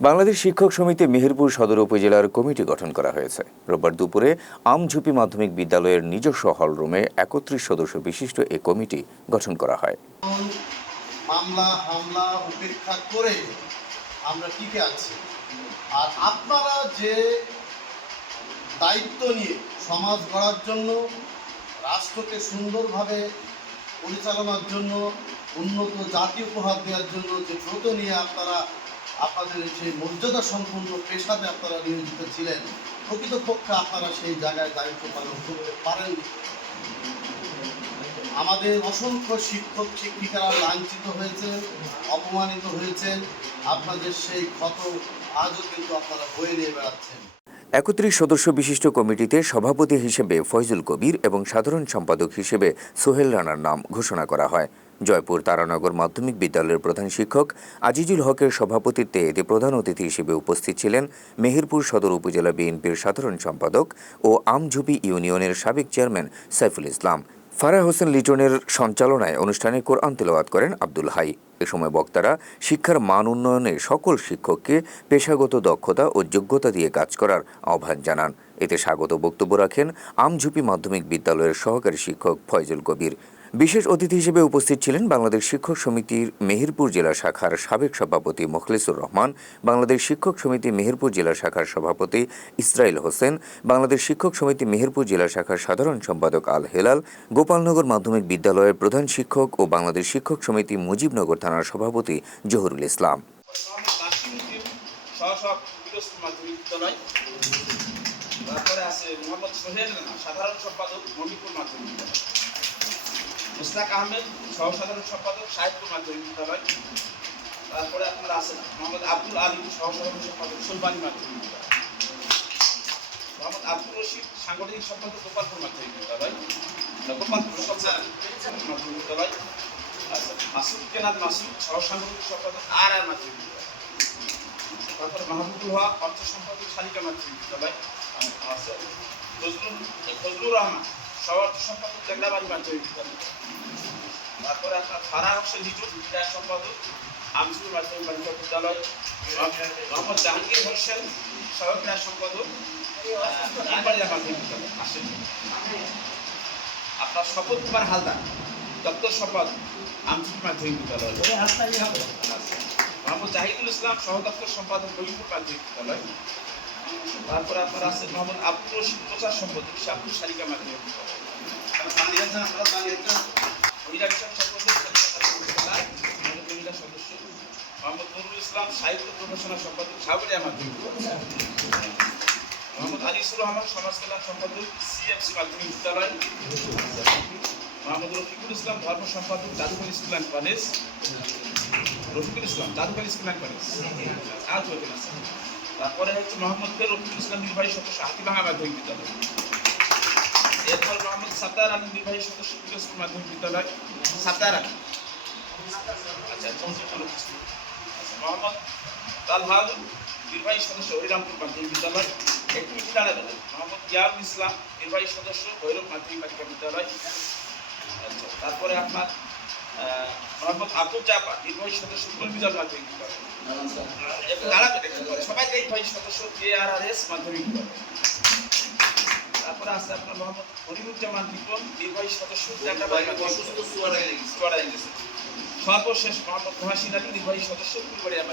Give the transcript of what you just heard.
বাংলাদেশ শিক্ষক সমিতি মেহেরপুর সদর উপজেলার কমিটি গঠন করা হয়েছে। রোববার দুপুরে আমঝুপি মাধ্যমিক বিদ্যালয়ের নিজস্ব হলরুমে একত্রিশ সদস্য বিশিষ্ট এ কমিটি গঠন করা হয়। মামলা, হামলা, উপেক্ষা করে আমরা টিকে আছি। আর আপনারা যে দায়িত্ব নিয়ে সমাজ গড়ার জন্য, রাষ্ট্রকে সুন্দরভাবে পরিচালনার জন্য, উন্নত জাতি উপহার দেওয়ার জন্য যে ব্রত নিয়ে আপনারা আপনাদের সেই মর্যাদা সম্পূর্ণ পেশাতে আপনারা নিয়োজিত ছিলেন। প্রকৃতপক্ষে আপনারা সেই জায়গায় দায়িত্ব পালন করতে পারেন আমাদের অসংখ্য শিক্ষক, শিক্ষিকারা লাঞ্ছিত হয়েছে, অপমানিত হয়েছে। আপনাদের সেই ক্ষত আজও কিন্তু আপনারা বয়ে নিয়ে বেড়াচ্ছেন। একত্রিশ সদস্য বিশিষ্ট কমিটিতে সভাপতি হিসেবে ফয়জুল কবির এবং সাধারণ সম্পাদক হিসেবে সোহেল রানার নাম ঘোষণা করা হয়। জয়পুর তারানগর মাধ্যমিক বিদ্যালয়ের প্রধান শিক্ষক আজিজুল হকের সভাপতিত্বে এতে প্রধান অতিথি হিসেবে উপস্থিত ছিলেন মেহেরপুর সদর উপজেলা বিএনপির সাধারণ সম্পাদক ও আমঝুপি ইউনিয়নের সাবেক চেয়ারম্যান সাইফুল ইসলাম। ফারাহ হোসেন লিটনের সঞ্চালনায় অনুষ্ঠানে কোরআন তেলাওয়াত করেন আব্দুল হাই। এ সময় বক্তারা শিক্ষার মান উন্নয়নে সকল শিক্ষককে পেশাগত দক্ষতা ও যোগ্যতা দিয়ে কাজ করার আহ্বান জানান। এতে স্বাগত বক্তব্য রাখেন আমঝুপি মাধ্যমিক বিদ্যালয়ের সহকারী শিক্ষক ফয়জুল কবির। বিশেষ অতিথি হিসেবে উপস্থিত ছিলেন বাংলাদেশ শিক্ষক সমিতির মেহেরপুর জেলা শাখার সাবেক সভাপতি মোখলেসুর রহমান, বাংলাদেশ শিক্ষক সমিতি মেহেরপুর জেলা শাখার সভাপতি ইসরাইল হোসেন, বাংলাদেশ শিক্ষক সমিতি মেহেরপুর জেলা শাখার সাধারণ সম্পাদক আল হেলাল, গোপালনগর মাধ্যমিক বিদ্যালয়ের প্রধান শিক্ষক ও বাংলাদেশ শিক্ষক সমিতি মুজিবনগর থানার সভাপতি জহুরুল ইসলাম। তারপরে আছে মোহাম্মদ সোহেল সাধারণ সম্পাদক মণিপুর মাধ্যমিক বিদ্যালয়। মুস্তাক আহমেদ, সহসাধারণ সম্পাদক সাহিত্যপুর মাধ্যমিক বিদ্যালয়। তারপরে আপনার আছেন মোহাম্মদ আব্দুল আলী, সহসাধারণ সম্পাদক সুলবানী মাধ্যমিক বিদ্যালয়। মোহাম্মদ আব্দুল রশিদ, সাংগঠনিক সম্পাদক গোপালপুর মাধ্যমিক বিদ্যালয়। গোপালপুর মাধ্যমিক বিদ্যালয়। আচ্ছা মাসুদ কেনাদ মাসুদ, সহসাংগঠনিক সম্পাদক আর আর মাধ্যমিক বিদ্যালয়। তারপরে মাহবুবুল হক, অর্থ সম্পাদক শালিকা মাধ্যমিক বিদ্যালয়। আছে ফজলুল ফজলুর রহমান। সম্পাদক তারপরে আপনার হোসেন হিজুর ক্রীড়া সম্পাদক মাধ্যমিক বালিকা বিদ্যালয় মোহাম্মদ জাহাঙ্গীর হোসেন ক্রীড়া সম্পাদক ইনবাড়িয়া মাধ্যমিক বিদ্যালয় আসেন। আপনার শপথ কুমার হালদার দপ্তর সম্পাদক আমসুর মাধ্যমিক বিদ্যালয়। মোহাম্মদ জাহিদুল ইসলাম সহ দপ্তর সম্পাদক রহিমপুর মাধ্যমিক বিদ্যালয়। তারপরে আপনার আছে মোহাম্মদ আব্দুল রশিদ প্রচার সম্পাদক শাহপুর শালিকা মাধ্যমিক বিদ্যালয়। মোহাম্মদ নুরুল ইসলাম সাহিত্য প্রকাশনা সম্পাদক সাবরিয়া মাধ্যমিক মোহাম্মদ আলিসুর রহমান সমাজ কল্যাণ সম্পাদক সিএফসি মাধ্যমিক বিদ্যালয় মোহাম্মদ রফিকুল ইসলাম ধর্ম সম্পাদক জাদুঘর স্কুল অ্যান্ড রফিকুল ইসলাম জাদুঘর স্কুল অ্যান্ড তারপরে হচ্ছে মোহাম্মদ রফিকুল ইসলাম নির্বাহী সদস্য হাতিভাঙা মাধ্যমিক বিদ্যালয়। এরপর মোহাম্মদ সাত্তার আলী নির্বাহী সদস্য পিরোজপুর মাধ্যমিক বিদ্যালয়। সাত্তার আলী। আচ্ছা আচ্ছা মোহাম্মদ তালহাল নির্বাহী সদস্য হরিরামপুর মাধ্যমিক বিদ্যালয়। একটু দাঁড়াবেন মোহাম্মদ ইসলাম নির্বাহী সদস্য ভৈরব মাধ্যমিক বালিকা বিদ্যালয়। আচ্ছা তারপরে আপনার মোহাম্মদ আব্দুল জাফর নির্বাহী সদস্য কলমিজাল মাধ্যমিক বিদ্যালয়। দাঁড়াবেন সবাই নির্বাহী সদস্য কে আর আর এস মাধ্যমিক বিদ্যালয়। তারপরে আছে আপনার মোহাম্মদ হরিমুজ্জামান বিক্রম নির্বাহী সদস্য অসুস্থ সুয়ারাই গেছে সর্বশেষ মোহাম্মদ মহাসিন আলী নির্বাহী সদস্য ফুলবাড়িয়া